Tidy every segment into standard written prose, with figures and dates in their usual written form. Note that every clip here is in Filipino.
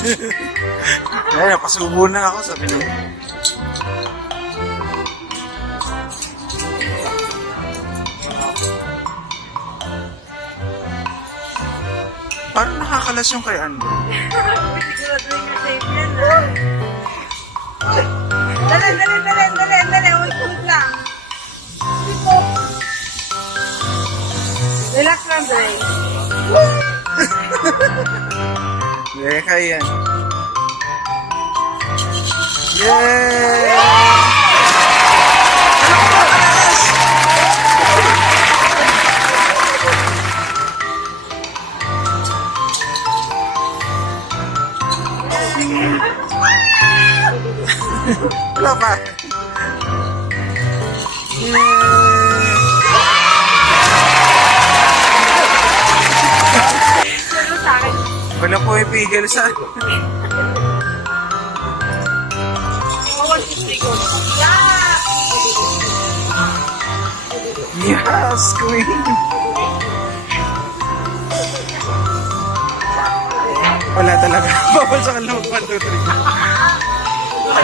Ay, napasubo na ako, sabi niya. Parang nakakalas yung kay Andrew. Dali. Wait lang. Relax lang, Dre. Leka yan. Yay! Wala pa. Wala po ipigil sa... Yes, queen! Wala talaga. Bawal sa kalawag 1, 2, 3.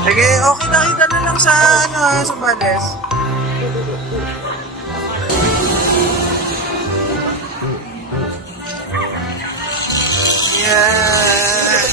Sige, okay, nakita na lang sa, sa Bales. Yeah!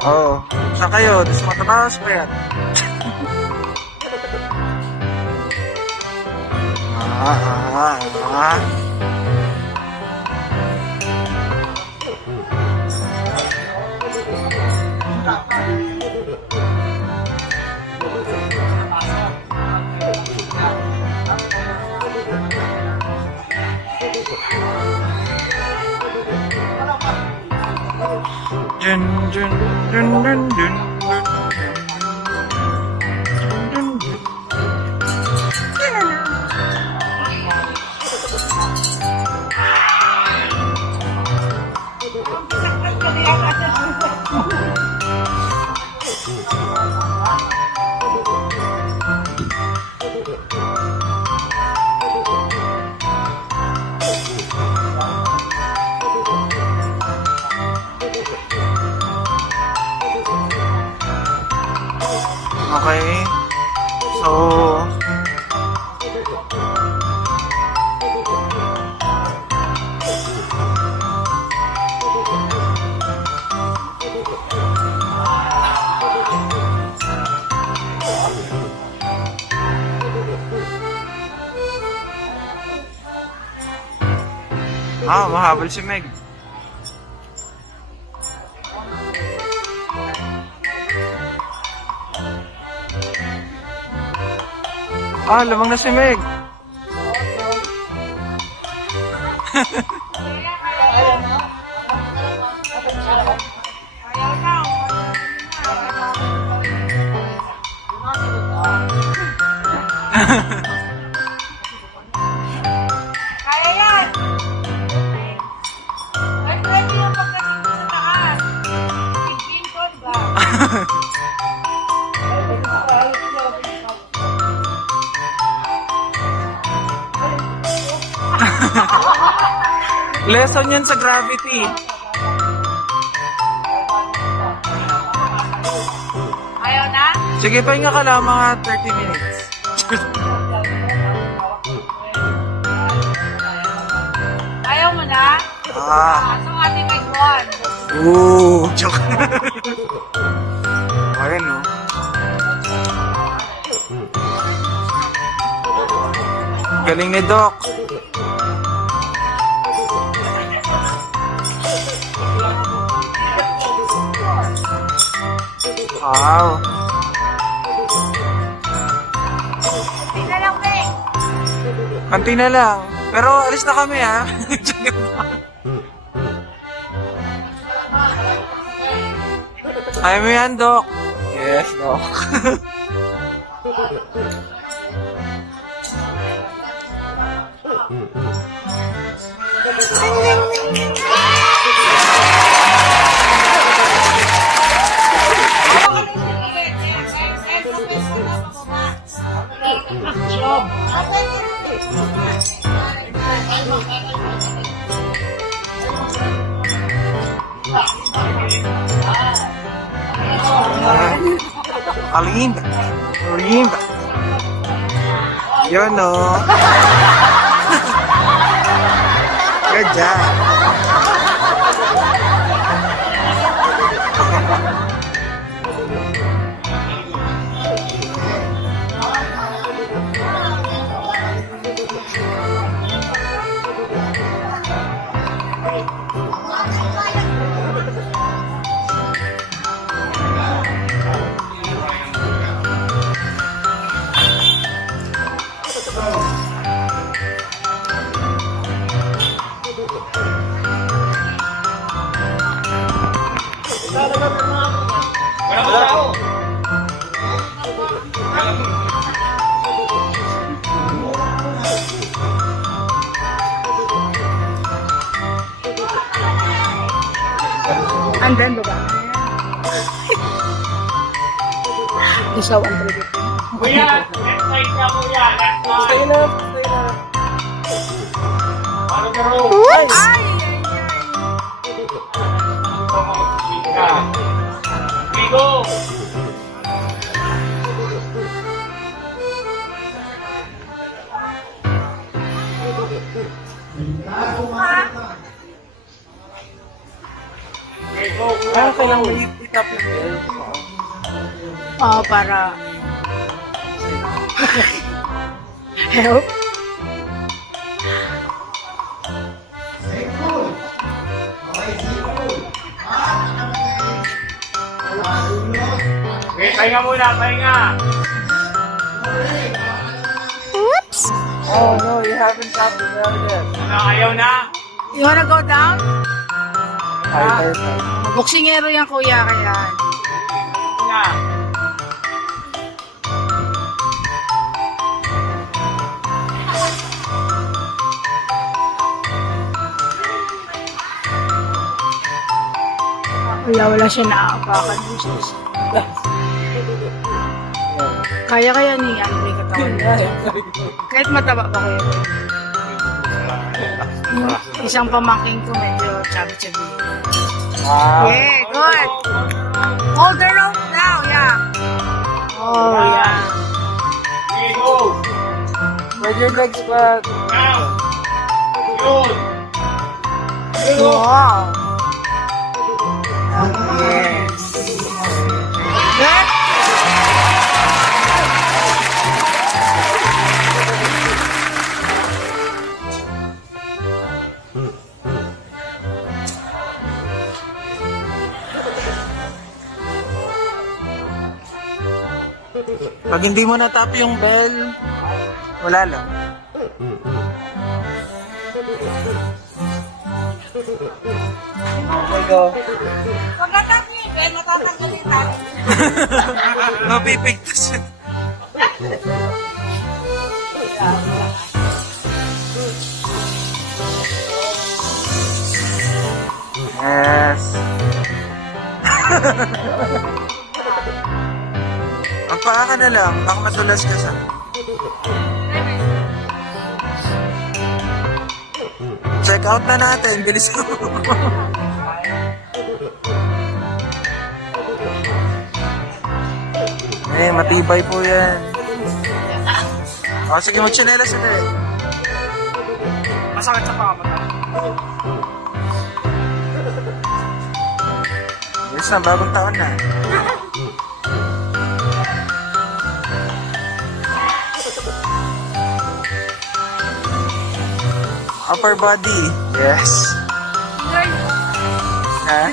Oo. Saan kayo? Di sa matabawas pa yan? Dun dun dun dun dun. Okay. So, mahabol si Meg. Lamang na si Meg. Kaya yan! Ay, pwede yung pagdating sa taas. Pinton ba? Lesson yan sa gravity. Ayaw na? Sige, pahinga ka lang mga 30 minutes. Ayaw mo na? So ating may buwan. Joke. Ayan, no? Galing ni Doc. Wow. Hindi na lang, Meg. Kanti na lang. Pero alis na kami, ha? Ayaw mo yan, Doc. Yes, no. Kalimba. Kalimba. Yun, no. Good job. And then, baba. Isaw ang tribute. Kuya, next slide ka kuya, next slide. Stay left, stay left. Ano ka ro? Ay! Bigo! Kaya kailangan may itap lang yun. Oo, para... Help? Okay, pahinga muna, pahinga. Oops! Oh no, you haven't tapped the bell yet. Ano, ayaw na? You wanna go down? Hi. Boksingero yan, kuya, kaya... Na. Wala siya naaapakan. Kaya ni Andre katawan niya. Kahit mataba pa kayo. Isang pamangking ko medyo chubby-chubby. Wow. Yeah, good. Hold the rope now, yeah. Oh, yeah. Bigo! Where's your leg squat? Now! Yun! Wow. Yes. Good. Pag hindi mo natap yung bell, wala lang. Okay, go. Pag natapos yung bell, matatanggal yung tayo. Mapipigtas yun. Yes. Magpaka ka na lang, baka matulas ka sa. Check out na natin, bilis ko. Matibay po yan. O, sige, mag-chinelas ulit. Masakit sa pangapat. Yes na, bagong taon na. Upper body. Yes. Ha?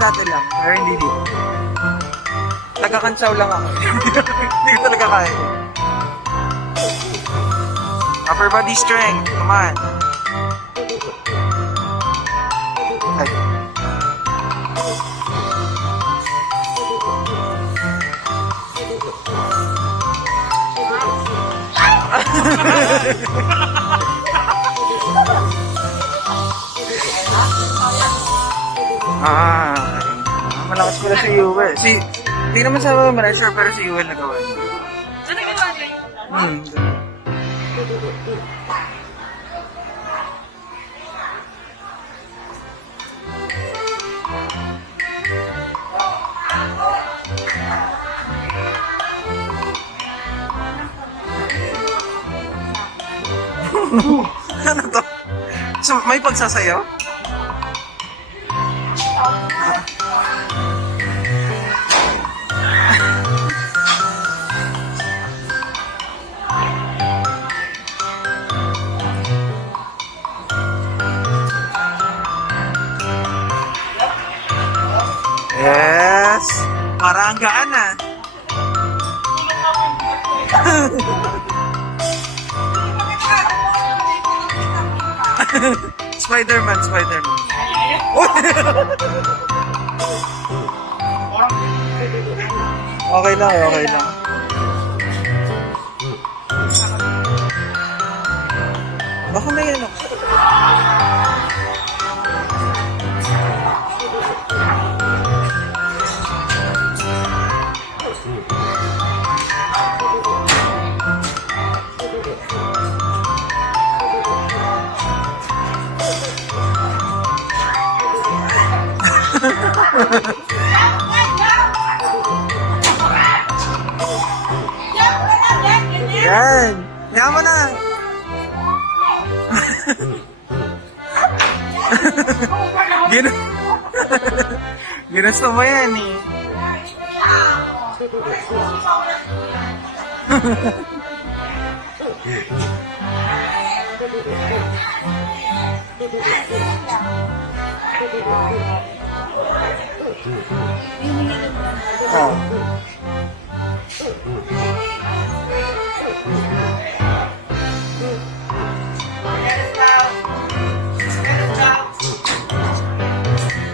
Dati lang. Pero hindi dito. Taga-kansaw lang ako. Hindi ko talaga kaya. Upper body strength. Come on. Ay. Ah, malakas pala si Yuel. Hindi naman sa pressure, pero si Yuel nagawa niya. Ano ginawa niya? Ano to? So, may pagsasayaw? Yes! Parang gaan na. Spider-Man. Okay lang. Baka may ano. Yan! Yaman na! Ginusto mo yan eh. Oh.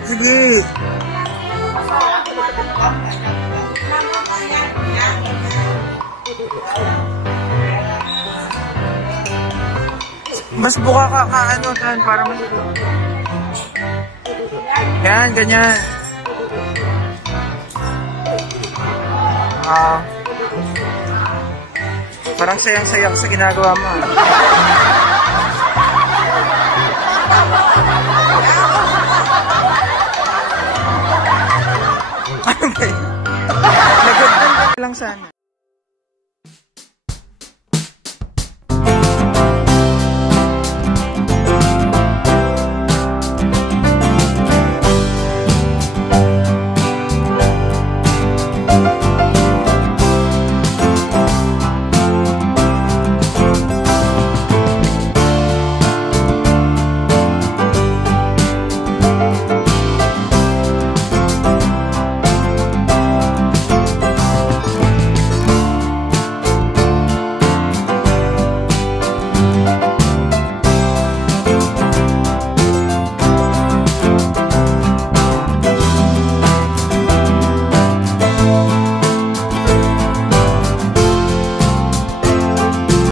Sige. Mas buka ka ano tan para yan, ganyan. Parang sayang-sayang sa ginagawa mo. Ano ba yun? Nagaganda lang sana.